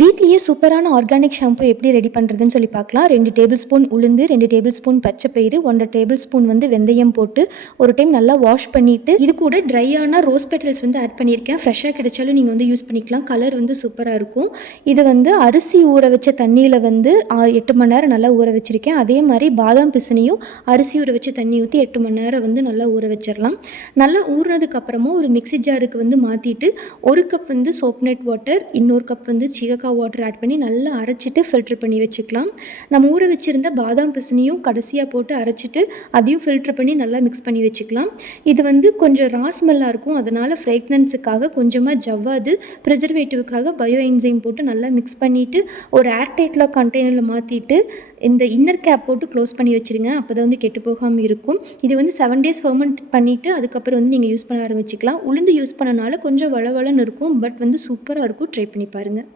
வீட்லேயே சூப்பரான organic shampoo எப்படி ரெடி பண்ணுறதுன்னு சொல்லி பார்க்கலாம். 2 டேபிள் ஸ்பூன் உளுந்து, 2 டேபிள் ஸ்பூன் பச்சை பயிறு, 1 டேபிள் ஸ்பூன் வெந்தயம் போட்டு ஒரு டைம் நல்லா வாஷ் பண்ணிவிட்டு, இது கூட ட்ரையான ரோஸ் பெட்டல்ஸ் ஆட் பண்ணியிருக்கேன். ஃப்ரெஷ்ஷாக கிடைச்சாலும் நீங்கள் யூஸ் பண்ணிக்கலாம். கலர் சூப்பராக இருக்கும். இது அரிசி ஊற வச்ச தண்ணியில் 8 மணி நேரம் நல்லா ஊற வச்சுருக்கேன். அதே மாதிரி பாதாம் பிசினையும் அரிசி ஊற வச்ச தண்ணி ஊற்றி 8 மணி நேரம் நல்லா ஊற வச்சிடலாம். நல்லா ஊறினதுக்கப்புறமா ஒரு மிக்ஸி ஜாருக்கு மாற்றிட்டு 1 கப் சோப்நெட் வாட்டர், இன்னொரு கப் சீகக்காய் வாட்டர் ஆட் பண்ணி நல்லா அரைச்சிட்டு ஃபில்ட்ரு பண்ணி வச்சுக்கலாம். நம்ம ஊற வச்சுருந்த பாதாம் பிசினையும் கடைசியாக போட்டு அரைச்சிட்டு அதையும் ஃபில்ட்ரு பண்ணி நல்லா மிக்ஸ் பண்ணி வச்சுக்கலாம். இது கொஞ்சம் ராஸ்மெல்லாக இருக்கும். அதனால் ஃப்ரேக்னன்ஸுக்காக கொஞ்சமாக ஜவ்வாது, ப்ரிசர்வேட்டிவுக்காக பயோ என்சைம் போட்டு நல்லா மிக்ஸ் பண்ணிவிட்டு ஒரு ஏர்டைட்டில் கண்டெய்னரில் மாற்றிட்டு இந்த இன்னர் கேப் போட்டு க்ளோஸ் பண்ணி வச்சுருங்க. அப்போ தான் கெட்டு போகாமல் இருக்கும். இது 7 டேஸ் ஃபர்மெண்ட் பண்ணிவிட்டு அதுக்கப்புறம் நீங்கள் யூஸ் பண்ண ஆரம்பிச்சிக்கலாம். உளுந்து யூஸ் பண்ணனால கொஞ்சம் வளவளன்னு இருக்கும். பட் சூப்பராக இருக்கும். ட்ரை பண்ணி பாருங்கள்.